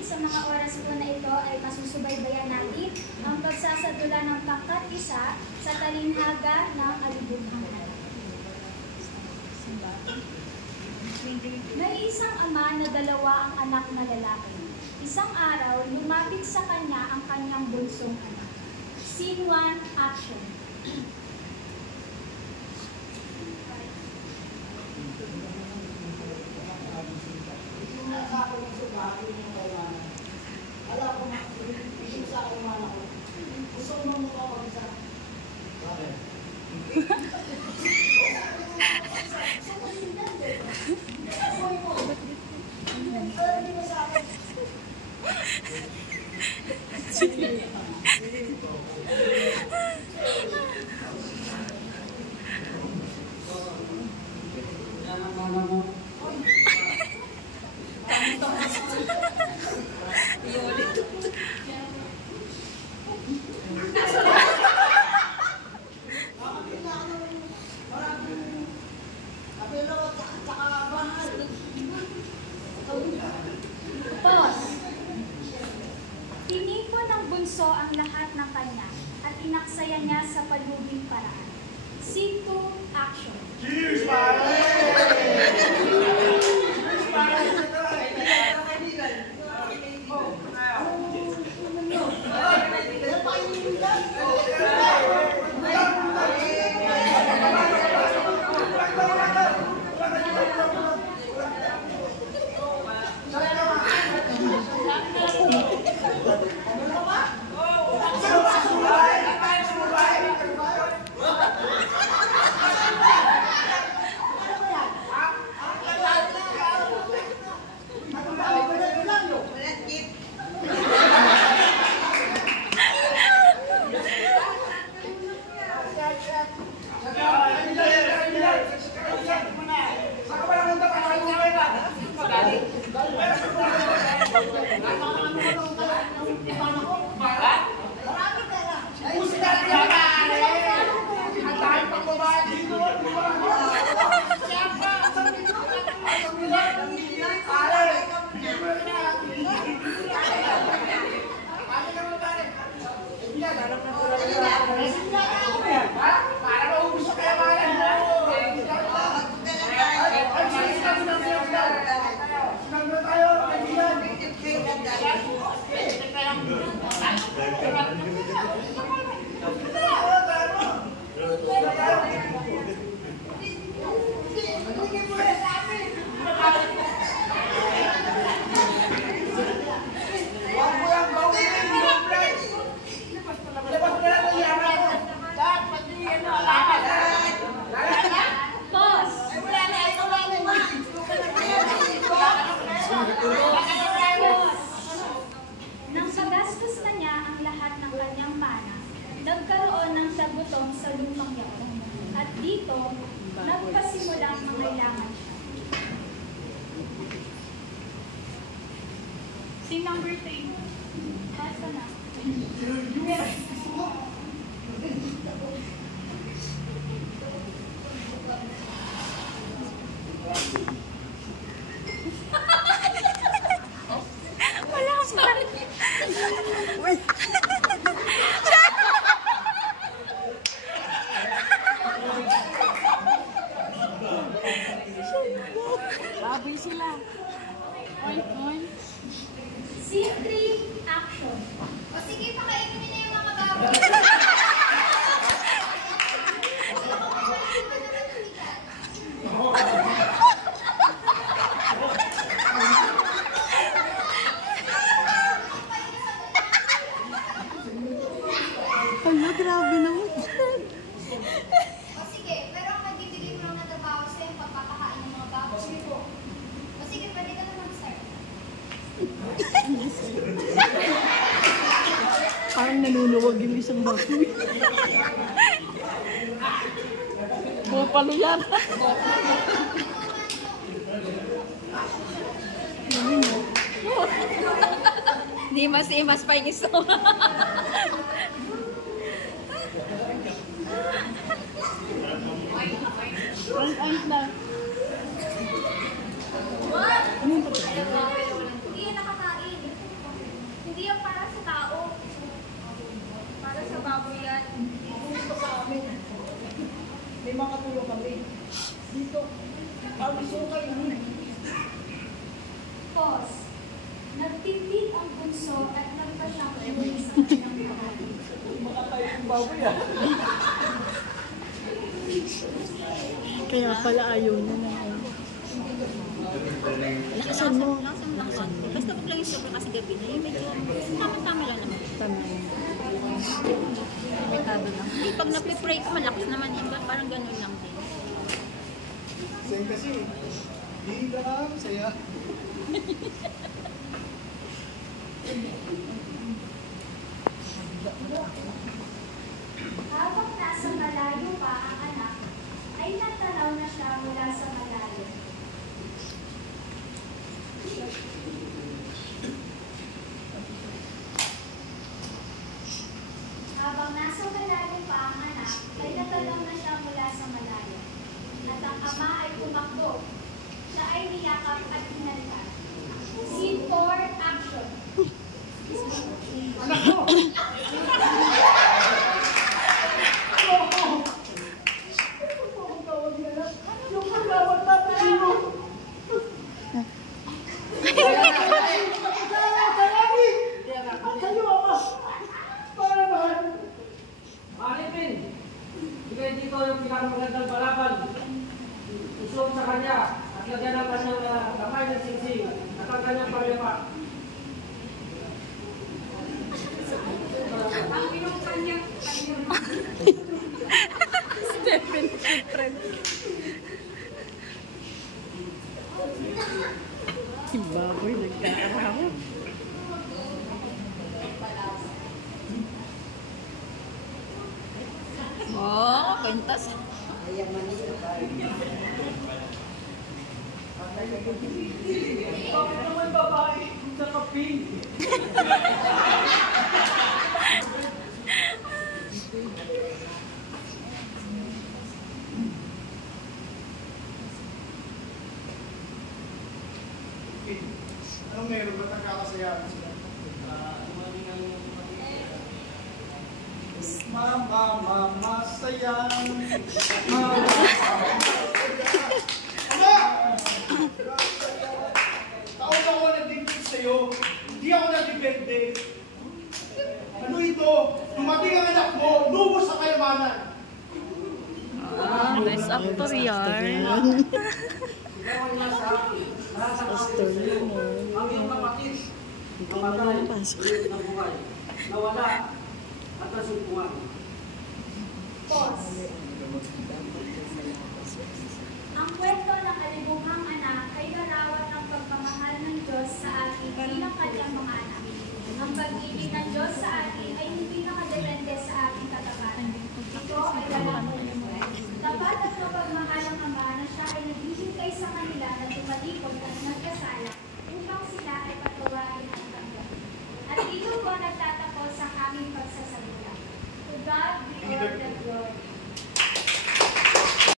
pakikinig sa mga oras po na ito ay masusubaybayan natin ang pagsasadula ng pangkat isa sa talinhaga ng alibughang anak. May isang ama na dalawa ang anak na lalaki. Isang araw, lumapit sa kanya ang kanyang bunsong anak. Scene 1, action. Alam ko na, isip sa aking mana ko. Gusto mo mukha mag-isa. Bakit? Tinipon ng bunso ang lahat ng kanya at inaksaya niya sa palubing paraan. Scene 2, action. Cheers, pare! Cheers, pare! Nang sagastos na niya ang lahat ng kanyang mana, nagkaroon ng tagutong sa lumang yaon. At dito, nagpasimulang mangailangan siya. Scene number 3. Basta na. Wala akong parang. Baboy sila. Oy. Scene 3, action. O sige, pakainin niyo na yung mga baboy. Hala, grabe naman. O sige, pero ang magbibigay ko lang na trabaho sa yung pagpapakain ng mga baboy. O sige, pwede ka na mag-start. Parang nanunuwag yung isang baboy. Bupalo yan. Di mas pa yung isa. Ayos na. What? Hindi yan nakakain. Pause. Nagtipid ang bunso at nagpasyang umuwi sa kanyang bahay. Makatayo yung baboy ah. Kaya pala ayaw na na. Lakasan mo. Lakasan. Basta wag lang yung sobra kasi gabi na. Yung medyo tama-tama lang naman. Tama. Limitado lang. Hindi, pag napipray ka, malakas naman yun. Parang ganun lang din. Same kasi. Di lang, saya. Habang nasa malayo pa ang anak, ay natanaw na siya mula sa malayo. Habang nasa malayo pa ang anak, ay natanaw na siya mula sa malayo. At ang ama ay tumakbo. Siya ay niyakap at hinalikan. Scene 4, action. Anak ko! Alipin! Bigay dito yung pinakamagandang balaban. Usong sa kanya at lagyan ang kanyang kamay ng singsing at ang kanyang palipa. Stephen Children. Yung baboy nagkakaroon. Oh, pentas. Bakit naman babae sa kaping? Anong meron ba nagkakasayahan sila? Masayang taon ako nagdipid sa'yo, hindi ako nagdipende. Ano ito? Dumating ang anak mo, lubos sa kayamanan. Best actor yan. Ikaw ay nasa Pastor yun. ang iyong kapatid, Hindi ka namatay, makapasok. na buhay, nawala, at nasumpungan. Pause. Ang kwento ng kalibughang anak ay larawan ng pagmamahal ng Diyos sa atin bilang kanyang mga anak. Ang pag-ibig ng Diyos sa atin ay hindi nakadepende sa ating katapatan. Ito ay lalaki. Tapat at mapagmahal ang